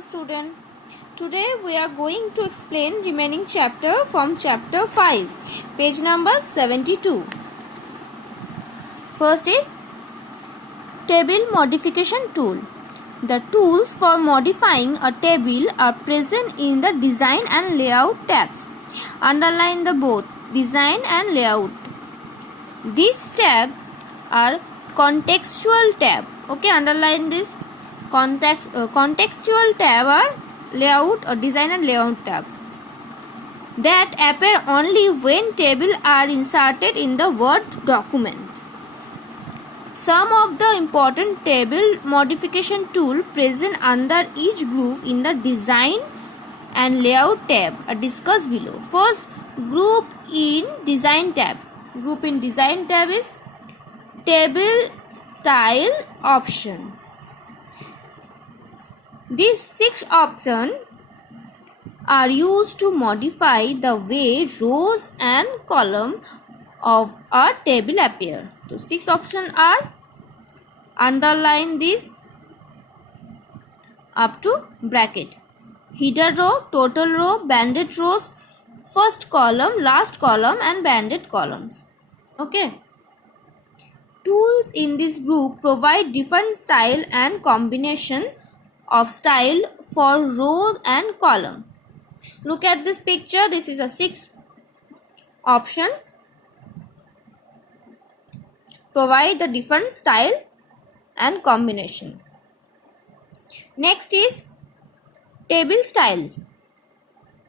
Hello student. Today we are going to explain remaining chapter from chapter 5, page number 72. First is table modification tool. The tools for modifying a table are present in the design and layout tabs. Underline the both design and layout. These tabs are contextual tab. Okay, underline this. Contextual tab are layout or design and layout tab that appear only when tables are inserted in the Word document. Some of the important table modification tools present under each group in the design and layout tab are discussed below. First, group in design tab. Group in design tab is table style option. These 6 options are used to modify the way rows and columns of a table appear. So 6 options are, underline this up to bracket. Header row, total row, banded rows, first column, last column and banded columns. Okay. Tools in this group provide different style and combination of style for rows and column. Look at this picture. This is a 6 options. Provide the different style and combination. Next is table styles.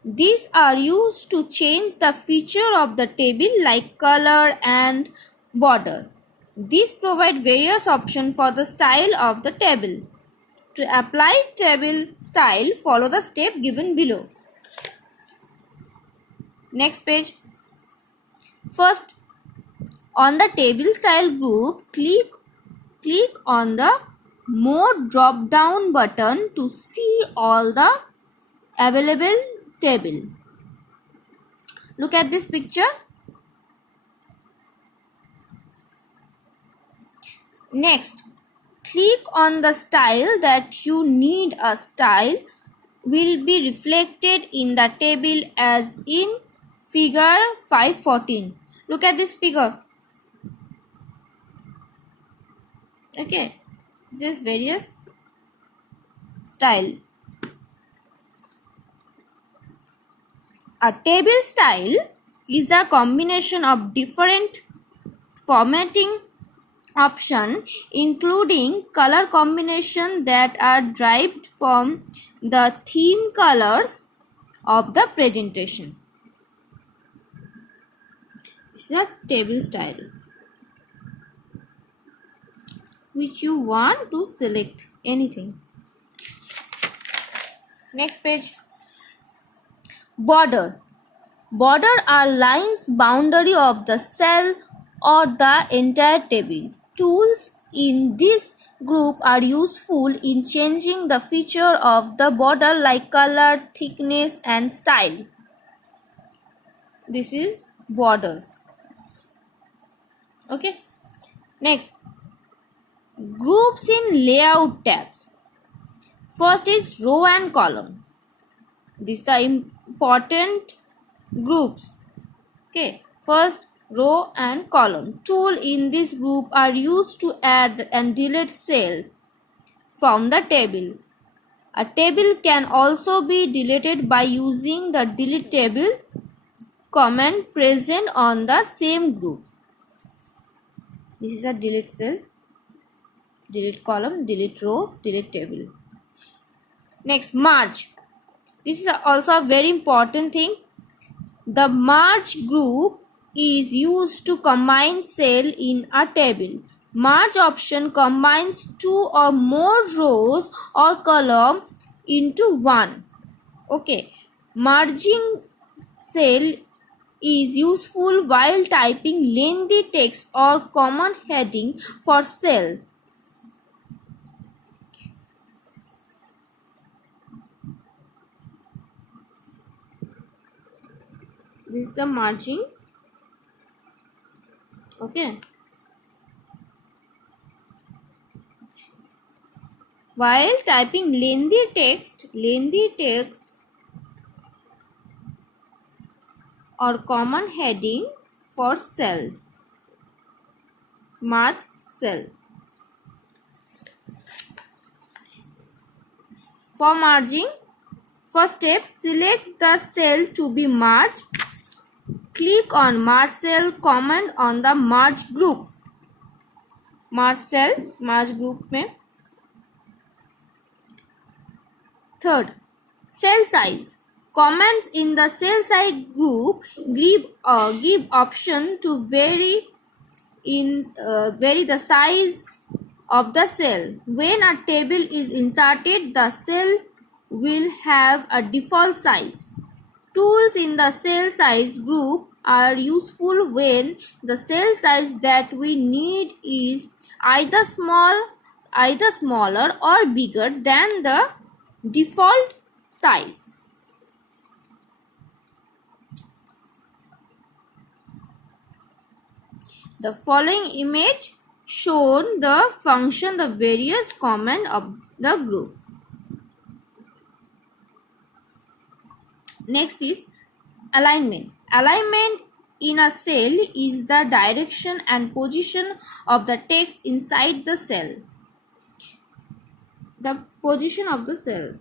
These are used to change the feature of the table like color and border. These provide various options for the style of the table. To apply table style, follow the step given below. Next page. First, on the table style group, click on the More drop down button to see all the available table. Look at this picture. Next, click on the style that you need. A style will be reflected in the table as in figure 514. Look at this figure. Okay, this is various style. A table style is a combination of different formatting options, including color combination that are derived from the theme colors of the presentation. This is a table style which you want to select anything. Next page. Border. Border are lines boundary of the cell or the entire table. Tools in this group are useful in changing the feature of the border like color, thickness and style. This is border. Okay. Next, groups in layout tabs. First is row and column. These are important groups. Okay. First, row and column. Tools in this group are used to add and delete cells from the table. A table can also be deleted by using the delete table command present on the same group. This is a delete cell, delete column, delete rows, delete table. Next, merge. This is also a very important thing. The merge group is used to combine cell in a table. Merge option combines 2 or more rows or column into one. Okay. Merging cell is useful while typing lengthy text or common heading for cell. This is the merging. Okay. while typing lengthy text or common heading for cell. Merge cell. For merging, first step, select the cell to be merged. Click on merge cell command on the merge group. Merge cell, merge group में. Third, cell size. Commands in the cell size group give option to vary the size of the cell. When a table is inserted, the cell will have a default size. Tools in the cell size group are useful when the cell size that we need is either smaller or bigger than the default size. The following image shown the function the various command of the group. Next is alignment. Alignment in a cell is the direction and position of the text inside the cell. The position of the cell.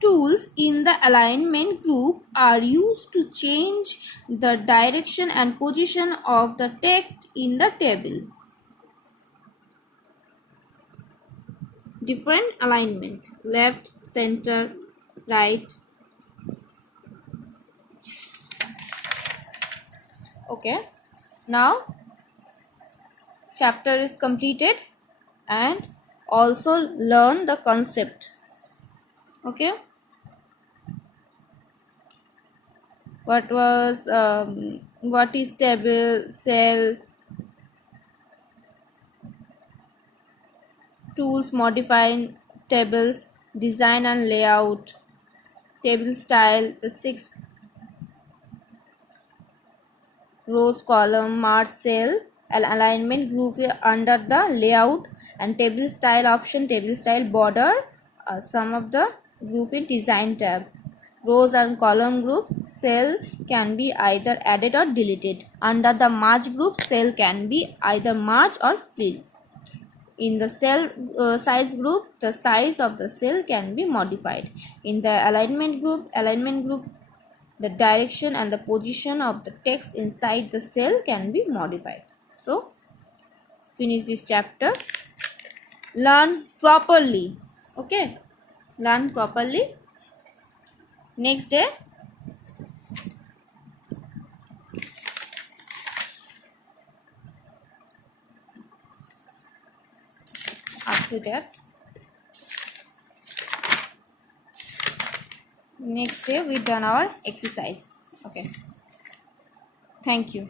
Tools in the alignment group are used to change the direction and position of the text in the table. Different alignment: left, center, right. Okay, now chapter is completed and also learn the concept. Okay, what is table, cell, tools modifying tables, design and layout, table style, the 6 rows, column, merge cell, alignment group under the layout, and table style option, table style border, some of the group in design tab. Rows and column group, cell can be either added or deleted. Under the merge group, cell can be either merged or split. In the cell size group, the size of the cell can be modified. In the alignment group, the direction and the position of the text inside the cell can be modified. So, finish this chapter. Learn properly. Okay, learn properly. Next day, after that, next day we done our exercise. Okay, thank you.